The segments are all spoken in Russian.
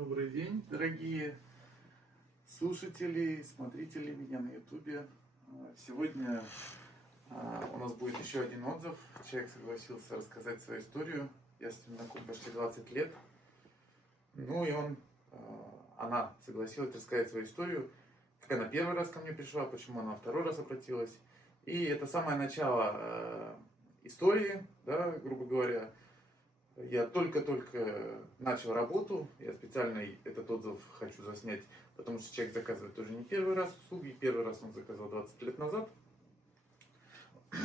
Добрый день, дорогие слушатели, смотрители меня на ютубе. Сегодня у нас будет еще один отзыв. Человек согласился рассказать свою историю. Я с ним знаком почти 20 лет. Ну и она согласилась рассказать свою историю. Как она первый раз ко мне пришла, почему она второй раз обратилась. И это самое начало истории, да, грубо говоря. Я только-только начал работу, я специально этот отзыв хочу заснять, потому что человек заказывает тоже не первый раз услуги, первый раз он заказал 20 лет назад.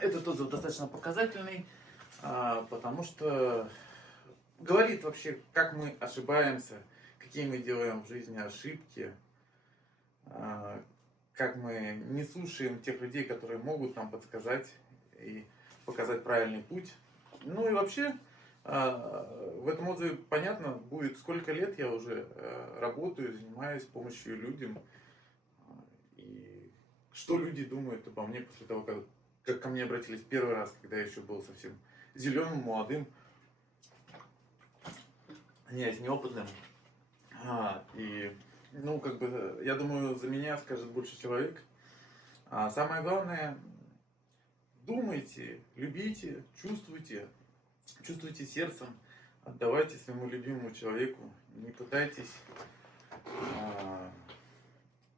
Этот отзыв достаточно показательный, потому что говорит вообще, как мы ошибаемся, какие мы делаем в жизни ошибки, как мы не слушаем тех людей, которые могут нам подсказать и показать правильный путь. Ну и вообще, в этом отзыве понятно будет, сколько лет я уже работаю, занимаюсь помощью людям. И что люди думают обо мне после того, как ко мне обратились первый раз, когда я еще был совсем зеленым, молодым, неопытным. Я думаю, за меня скажет больше человек. Самое главное, думайте, любите, чувствуйте сердцем, отдавайте своему любимому человеку, не пытайтесь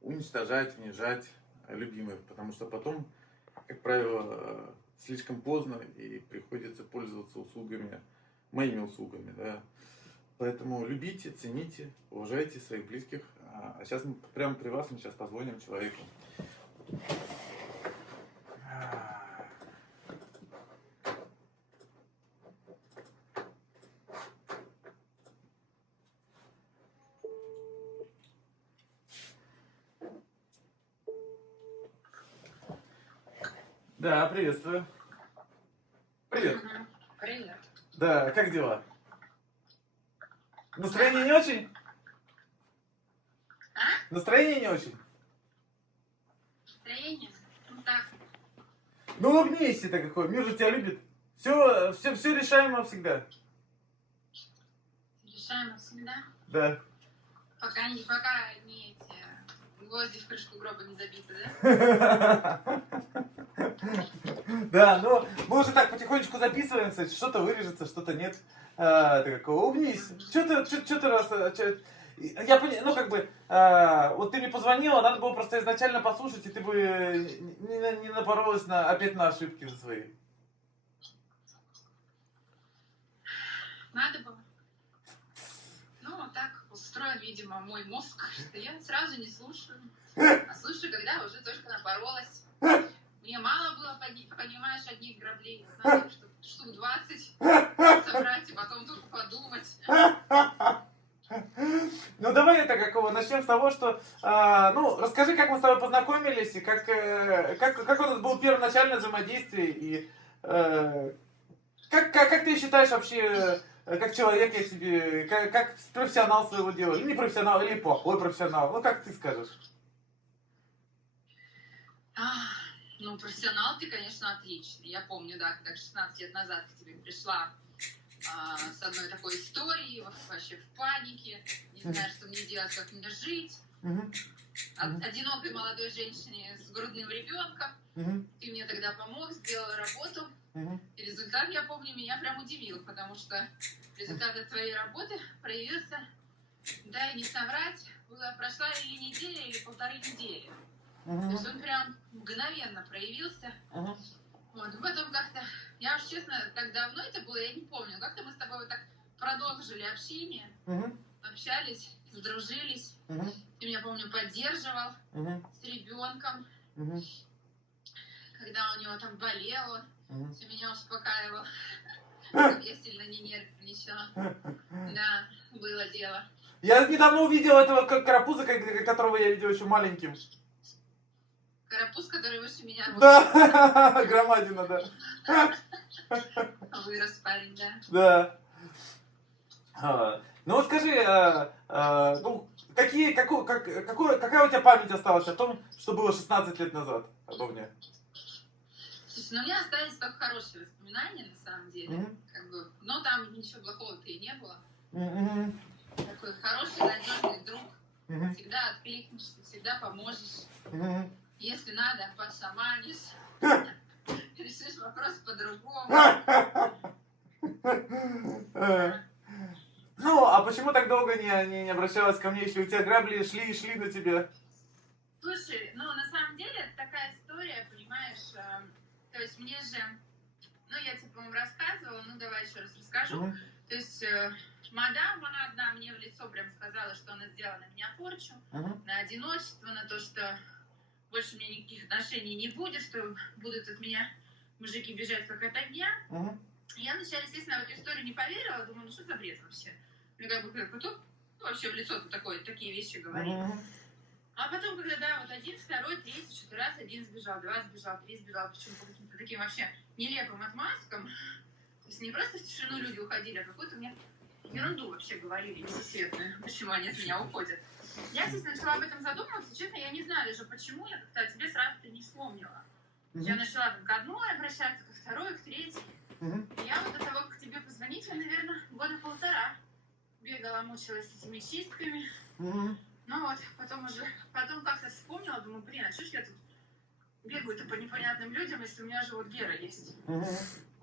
уничтожать, унижать любимых, потому что потом, как правило, слишком поздно и приходится пользоваться моими услугами, да. Поэтому любите, цените, уважайте своих близких. А сейчас прямо при вас мы сейчас позвоним человеку. Да, приветствую. Привет. Привет. Да, как дела? Настроение не очень? Настроение не очень? Настроение? Ну так. Ну улыбнись-то какой, мир же тебя любит. Все решаемо всегда. Решаемо всегда. Да. Пока не эти гвозди в крышку гроба не забиты, да? Да, ну мы уже так потихонечку записываемся, что-то вырежется, что-то нет. Ты какой, улыбнись. Что ты раз... Я понял, вот ты мне позвонила, надо было просто изначально послушать, и ты бы не напоролась опять на ошибки за свои. Надо было. Ну, вот так устроен, видимо, мой мозг, что я сразу не слушаю. А слушаю, когда уже только напоролась. Мне мало было, понимаешь, одних граблей. Надо штук 20 собрать и потом только подумать. Ну давай начнем с того, что расскажи, как мы с тобой познакомились, и как у нас было первоначальное взаимодействие, и как ты считаешь вообще, как человек я к тебе, как профессионал своего дела, или не профессионал, или плохой профессионал, ну как ты скажешь? Ну, профессионал ты, конечно, отличный. Я помню, да, когда 16 лет назад к тебе пришла с одной такой историей, вообще в панике, не знаю, что мне делать, как мне жить. Одинокой молодой женщине с грудным ребенком. Ты мне тогда помог, сделал работу. И результат, я помню, меня прям удивил, потому что результат от твоей работы проявился, да, и не соврать, прошла или неделя, или 1,5 недели. То есть он прям мгновенно проявился. Вот, потом как-то, я уж честно, так давно это было, я не помню, как-то мы с тобой вот так продолжили общение, общались, сдружились. Ты меня, помню, поддерживал с ребенком, когда у него там болело, все меня успокаивал, чтобы я сильно не нервничала. Да, было дело. Я недавно увидел этого карапуза, которого я видел еще маленьким. Карапуз, который выше меня. Да, громадина, да. Вырос парень, да. Да. Ну вот скажи, какая у тебя память осталась о том, что было 16 лет назад обо мне? Слушай, ну у меня остались только хорошие воспоминания, на самом деле. Но там ничего плохого-то и не было. Такой хороший, Мгм. Всегда откликнешься, всегда поможешь. Мгм. Если надо, подшаманишь. Решишь вопрос по-другому. Э, Ну, а почему так долго не обращалась ко мне, если у тебя грабли шли и шли на тебя? Слушай, ну на самом деле это такая история, понимаешь, то есть мне же, ну я тебе, по-моему, рассказывала, ну давай еще раз расскажу. Мгм. То есть мадам, она одна мне в лицо прям сказала, что она сделала на меня порчу, Мгм. на одиночество, на то, что больше у меня никаких отношений не будет, что будут от меня мужики бежать как от огня. Мгм. Я вначале, естественно, в эту историю не поверила, думаю, ну что за бред вообще? Ну как бы, кто вообще в лицо такие вещи говорит? Мгм. А потом, когда, да, вот один, второй, третий, что-то раз, один сбежал, два сбежал, три сбежал, причем по каким-то таким вообще нелепым отмазкам. То есть не просто в тишину люди уходили, а какую-то мне ерунду вообще говорили несусветную, почему они от меня уходят. Я, естественно, начала об этом задумываться, честно, я не знаю даже почему, я как-то о тебе сразу-то не вспомнила. Я Мгм. начала там к одной обращаться, ко второй, к третьей. Мгм. И я вот до того, как к тебе позвонить, я, наверное, года полтора бегала, мучилась с этими чистками. Мгм. Ну вот, потом как-то вспомнила, думаю, блин, а что ж я тут бегаю-то по непонятным людям, если у меня же вот Гера есть. Мгм.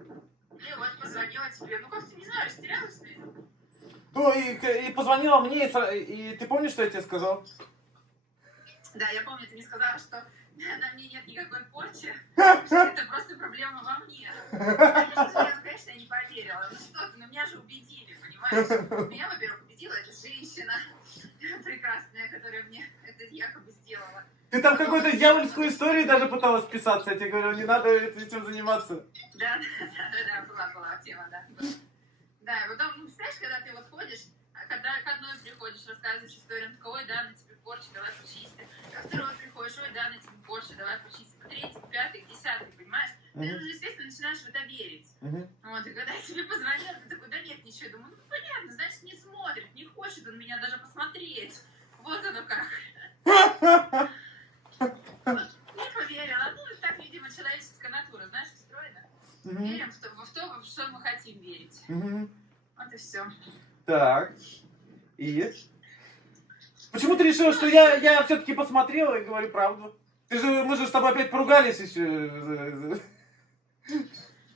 И вот позвонила тебе, ну как-то, не знаю, растерялась, наверное. Ну, и позвонила мне, и ты помнишь, что я тебе сказал? Да, я помню, ты мне сказала, что на мне нет никакой порчи, что это просто проблема во мне. Конечно, я не поверила. Ну что ты, ну меня же убедили, понимаешь? Меня, во-первых, убедила эта женщина прекрасная, которая мне это якобы сделала. Ты там какую-то дьявольскую историю даже пыталась писаться, я тебе говорю, не надо этим заниматься. Да, была тема, да. Да, и потом, ну, знаешь, когда ты вот ходишь, когда к одной приходишь, рассказываешь историю, он такой, ой, да, на тебе порча, давай почисти. Ко второй приходишь, ой, да, на тебе порча, давай почисти. К третий, к пятый, к десятый, понимаешь? Ты уже, естественно, начинаешь в это верить. Вот, и когда я тебе позвонила, ты такой, да нет, ничего. Я думаю, ну, понятно, значит, не смотрит, не хочет он меня даже посмотреть. Вот оно как. Вот, не поверила. Ну, так, видимо, человеческая натура, знаешь, устроена. Верим в то, во что мы хотим верить. Вот и все. Так. И? Почему ты решила, что я все-таки посмотрела и говорю правду? Мы же с тобой опять поругались еще.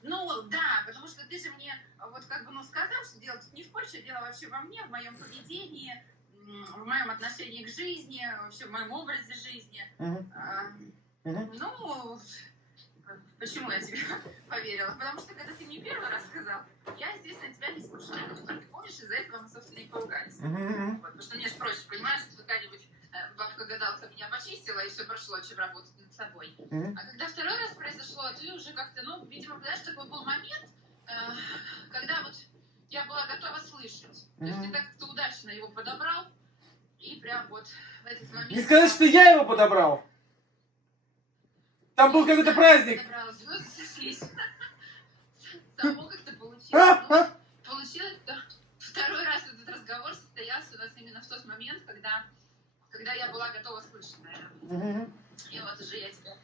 Ну, да, потому что ты же мне вот как бы, ну, сказал, что дело тут не в порче, дело вообще во мне, в моем поведении, в моем отношении к жизни, вообще в моем образе жизни. Ну, почему я тебе поверила? Потому что, когда ты мне первый раз сказал, я, естественно, тебя не слушала. Ты помнишь, из-за этого мы, собственно, и поругались. Вот, потому что мне же проще, понимаешь, что какая-нибудь бабка-гадалка меня почистила, и все прошло, чем работать над собой. А когда второй раз произошло, ты уже как-то, ну, видимо, знаешь, такой был момент, когда вот я была готова слышать. То есть ты как-то удачно его подобрал, и прям вот в этот момент... Не сказать, что я его подобрал. Там был какой-то праздник. Подобрала, звезды сошлись. Само как-то получилось. Ну, получилось, что второй раз этот разговор состоялся у нас именно в тот момент, когда я была готова слышать, наверное. И вот уже я тебя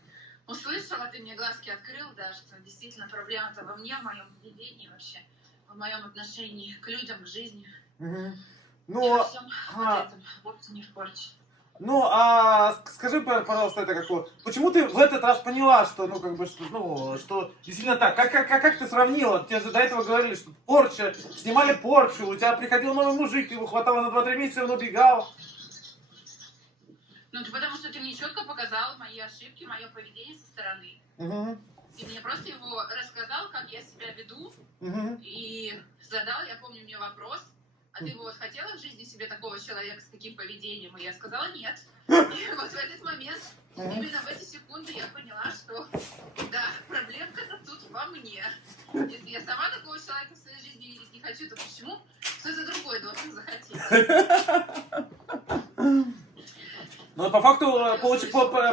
услышала, ты мне глазки открыл, да, что действительно проблема-то во мне, в моем поведении вообще, в моем отношении к людям, к жизни. И во всем вот этом, вовсе не в порче. Ну, а скажи, пожалуйста, это как вот, почему ты в этот раз поняла, что, ну, как бы, что действительно так? Как ты сравнила? Тебе же до этого говорили, что порча, снимали порчу, у тебя приходил новый мужик, его хватало на 2-3 месяца, он убегал. Ну, потому что ты мне четко показал мои ошибки, мое поведение со стороны. Ты мне просто его рассказал, как я себя веду, и задал, я помню, мне вопрос, а ты бы вот хотела в жизни себе такого человека с таким поведением? И я сказала нет. И вот в этот момент, именно в эти секунды я поняла, что да, проблемка-то тут во мне. Если я сама такого человека в своей жизни видеть не хочу, то почему кто-то другой должен захотеть? Ну, по факту,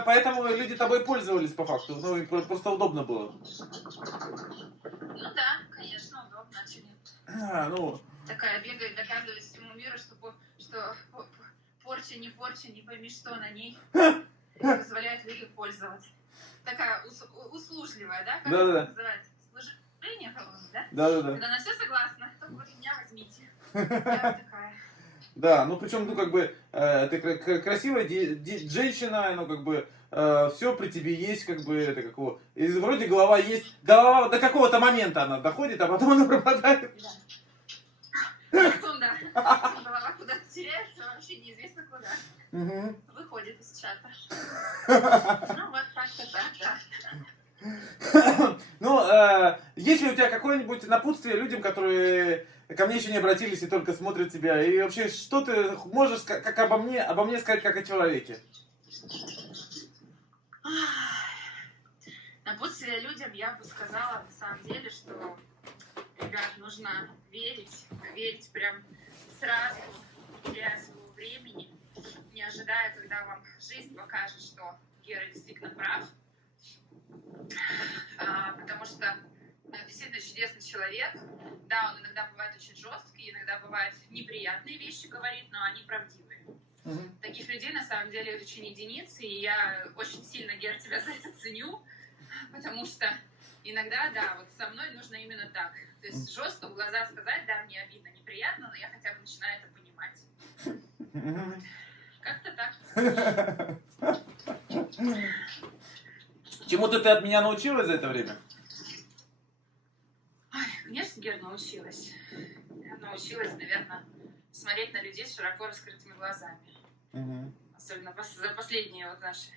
поэтому люди тобой пользовались, по факту. Ну, и просто удобно было. Ну да, конечно, удобно, а что нет? Ну... Такая бегает, доказывает всему миру, что порча, не пойми что на ней, позволяет людям пользоваться. Такая услужливая, да? Как это называется? Служение, по-моему, да? Да. Когда на все согласна, только вот меня возьмите. Я вот такая. Да, ну причем, ну как бы, ты красивая женщина, ну как бы, все при тебе есть, как бы, это какого, и вроде голова есть, голова до какого-то момента она доходит, а потом она пропадает. Потом, да, голова куда-то теряется, вообще неизвестно куда. Мгм. Выходит из чата. Ну, вот так-то так, да. Ну, есть ли у тебя какое-нибудь напутствие людям, которые ко мне еще не обратились и только смотрят тебя? И вообще, что ты можешь как обо мне сказать, как о человеке? Напутствие людям я бы сказала, на самом деле, что, ребят, нужно верить прям сразу, не теряя своего времени, не ожидая, когда вам жизнь покажет, что Гера действительно прав. Потому что действительно чудесный человек. Да, он иногда бывает очень жесткий, иногда бывает неприятные вещи говорит, но они правдивые. Мгм. Таких людей на самом деле очень единицы, и я очень сильно, Гер, тебя за это ценю, потому что иногда, да, вот со мной нужно именно так. То есть жестко в глаза сказать, да, мне обидно, неприятно, но я хотя бы начинаю это понимать. Мгм. Как-то так. Чему-то ты от меня научилась за это время? Ой, конечно, Гер, научилась. Я научилась, наверное, смотреть на людей с широко раскрытыми глазами. Мгм. Особенно за последнее вот наше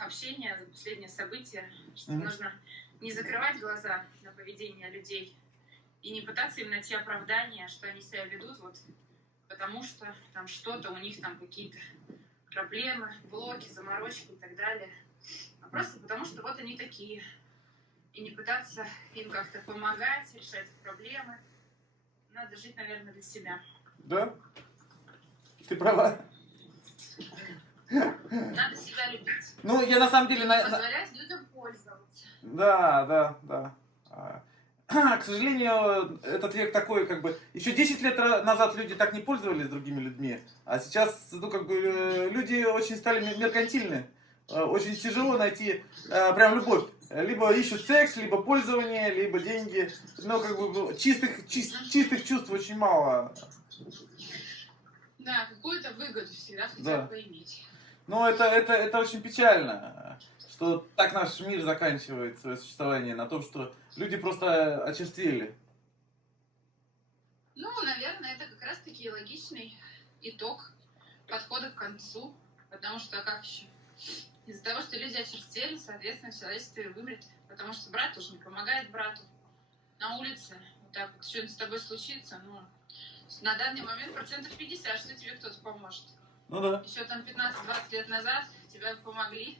общение, за последнее событие, что Мгм. нужно не закрывать глаза на поведение людей и не пытаться им найти оправдания, что они себя ведут вот потому что там что-то у них там какие-то проблемы, блоки, заморочки и так далее. А просто потому что вот они такие. И не пытаться им как-то помогать, решать проблемы. Надо жить, наверное, для себя. Да? Ты права. Надо себя любить. Ну, я на самом И деле... не позволять людям пользоваться. Да. К сожалению, этот век такой, как бы... Еще 10 лет назад люди так не пользовались другими людьми, а сейчас, ну, как бы, люди очень стали меркантильны. Очень тяжело найти прям любовь. Либо ищут секс, либо пользование, либо деньги. Но, как бы, чистых чувств очень мало. Да, какую-то выгоду всегда хотят Да. поиметь. Но это очень печально, что так наш мир заканчивает свое существование на том, что люди просто очерствели. Ну, наверное, это как раз-таки логичный итог подхода к концу. Потому что, как еще? Из-за того, что люди очерствели, соответственно, человечество и вымрет. Потому что брат тоже не помогает брату. На улице вот так вот что-нибудь с тобой случится, ну, на данный момент 50%, что тебе кто-то поможет. Ну да. Еще там 15-20 лет назад тебе помогли,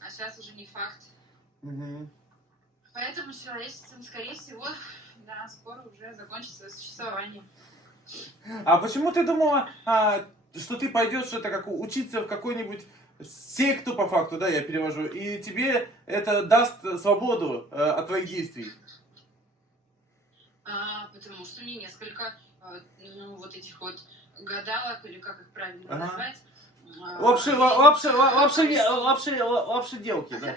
а сейчас уже не факт. Угу. Поэтому человечество, скорее всего, да, скоро уже закончит свое существование. А почему ты думала, что ты пойдешь это как учиться в какой-нибудь секту по факту, да, я перевожу, и тебе это даст свободу от твоих действий? Потому что мне несколько, ну, вот этих вот гадалок, или как их правильно назвать. Лапшеделки, да.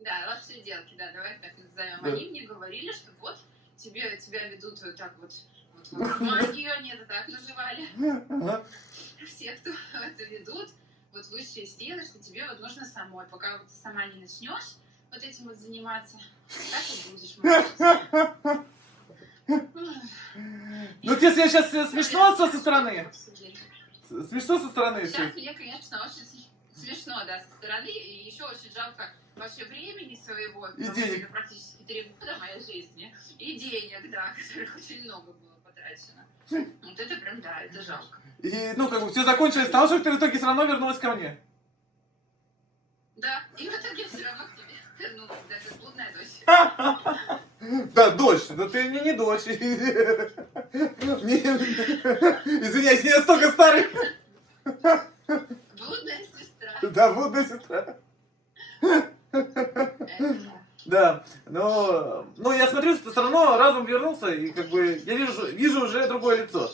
Да, лапшеделки, да, давай так назовем. Да. Они мне говорили, что вот тебя ведут вот так вот магию, они это так называли. Ага. Все, кто это ведут, вот высшие силы, что тебе вот нужно самой, пока вот ты сама не начнешь вот этим вот заниматься, так и будешь мучиться. Ну тебе сейчас смешно со стороны? Смешно со стороны? Сейчас мне, конечно, очень смешно, да, со стороны, и еще очень жалко вообще времени своего, И потому денег. что это практически 3 года моей жизни, и денег, да, которых очень много было потрачено. Вот это прям, да, это жалко. И, ну, как бы все закончилось с того, что ты в итоге все равно вернулась ко мне. Да, и в итоге все равно к тебе вернулась, да, как блудная дочь. Да, дочь, да ты мне не дочь. Извиняюсь, не настолько старый. Блудная сестра. Да, блудная сестра. Да, но я смотрю, что все равно разум вернулся, и как бы я вижу уже другое лицо.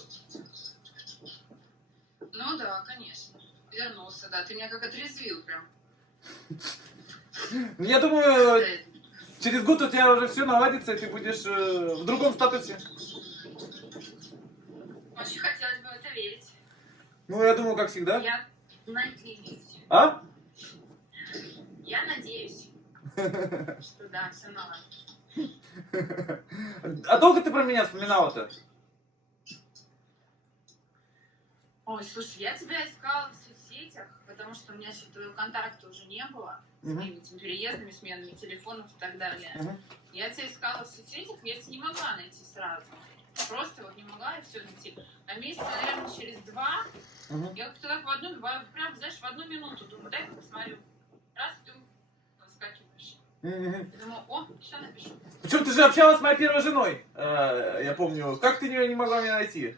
Ну да, конечно. Вернулся, да. Ты меня как отрезвил прям. Я думаю, через год у тебя уже все наладится, и ты будешь в другом статусе. Очень хотелось бы в это верить. Ну, я думаю, как всегда. Я надеюсь. А? Я надеюсь, что да, все нормально. А долго ты про меня вспоминала-то? Ой, слушай, я тебя искала в соцсетях, потому что у меня еще твоего контакта уже не было. С Мгм. моими этими переездами, сменами телефонов и так далее. Мгм. Я тебя искала в соцсетях, я тебя не могла найти сразу. Просто вот не могла и все найти. А месяца, наверное, через 2 Мгм. я как-то так прям, знаешь, в 1 минуту думаю, дай-ка посмотрю. Раз, ты выскакиваешь. Мгм. Я думаю, о, сейчас напишу. Причем ты же общалась с моей первой женой, я помню. Как ты ее не могла меня найти?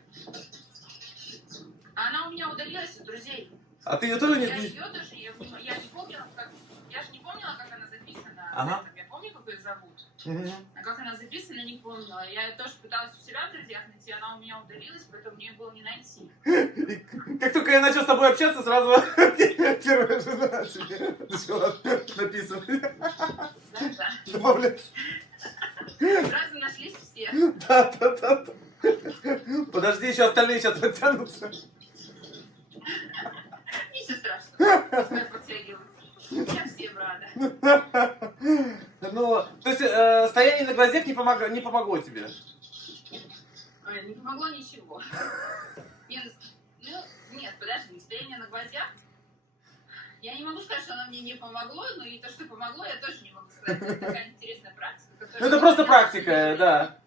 А она у меня удалилась из друзей. А ты ее тоже Я не... ее даже, я не помнила, как... Я же не помнила, как она записана. Ага. Я помню, как ее зовут. Мгм. А как она записана, не помнила. Я тоже пыталась у себя в друзьях найти, она у меня удалилась, поэтому мне было не найти. И как только я начал с тобой общаться, сразу первая жена тебе начала написывать, Да. добавлять. Сразу нашлись все. Да. Подожди, еще остальные сейчас подтянутся. Ничего страшного. Пускай подтягивают. Я всем рада. Ну, то есть стояние на гвоздях не помогло тебе? Ой, не помогло ничего. Нет, подожди, стояние на гвоздях. Я не могу сказать, что оно мне не помогло, но и то, что помогло, я тоже не могу сказать. Это такая интересная практика. Ну, это просто практика, да.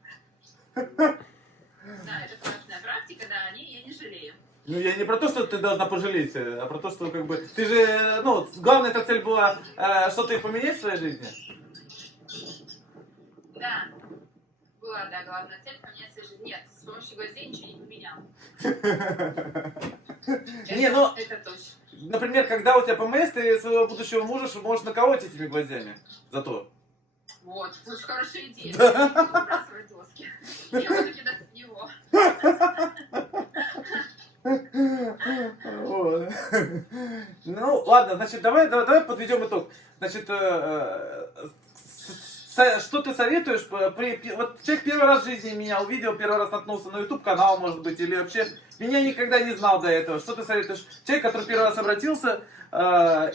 Да, это классная практика, да, о ней я не жалею. Ну, я не про то, что ты должна пожалеть, а про то, что как бы... Ты же, ну, главная эта цель была что-то поменять в своей жизни? Да, была, да, главная цель поменять свою жизнь. Нет, с помощью гвоздей ничего не поменял. Не, ну, Это точно. например, когда у тебя ПМС, ты своего будущего мужа можешь наколоть этими гвоздями. Зато. Вот, очень хорошая идея. Выбрасывать доски. Я буду кидать в него. Вот. Ну, ладно, значит, давай подведем итог. Значит, что ты советуешь? Вот человек первый раз в жизни меня увидел, первый раз наткнулся на YouTube канал, может быть, или вообще меня никогда не знал до этого. Что ты советуешь? Человек, который первый раз обратился,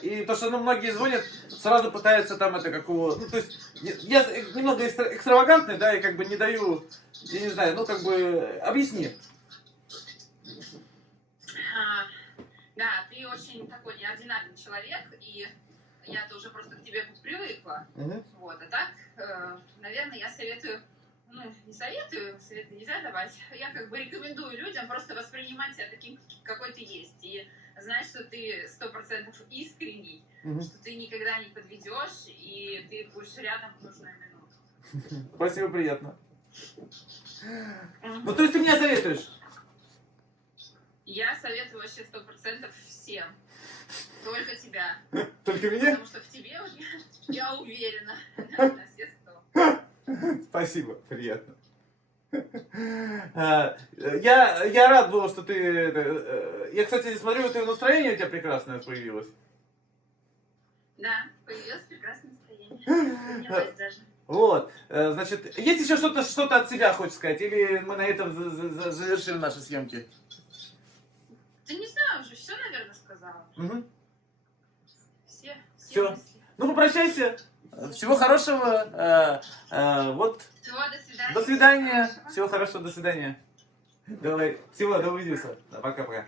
и то, что многие звонят, сразу пытаются там это какого... Ну, то есть, я немного экстравагантный, да, и как бы не даю, я не знаю, ну, как бы, объясни. Да, ты очень такой неординарный человек, и я-то уже просто к тебе привыкла. Вот, а так, наверное, я советую, ну, не советую, советы нельзя давать, я как бы рекомендую людям просто воспринимать тебя таким, какой ты есть, и знать, что ты 100% искренний, что ты никогда не подведешь, и ты будешь рядом в нужную минуту. Спасибо, приятно. Ну, то есть ты меня советуешь? Я советую вообще 100% всем. Только тебя. Только меня? Потому что в тебе я уверена. На все 100. Спасибо, приятно. Я рад был, что ты... Я, кстати, смотрю, ты настроение у тебя прекрасное появилось. Да, появилось прекрасное настроение. Поднялась даже. Вот, значит, есть еще что-то от себя хочешь сказать? Или мы на этом завершим наши съемки? Да не знаю, уже все, наверное, сказала. Угу. Все Всё. мысли. Ну, попрощайся. Всего хорошего. Вот. Всего, до свидания. До свидания. Всего хорошего, до свидания. Давай. Всего, до увидимся. Пока-пока.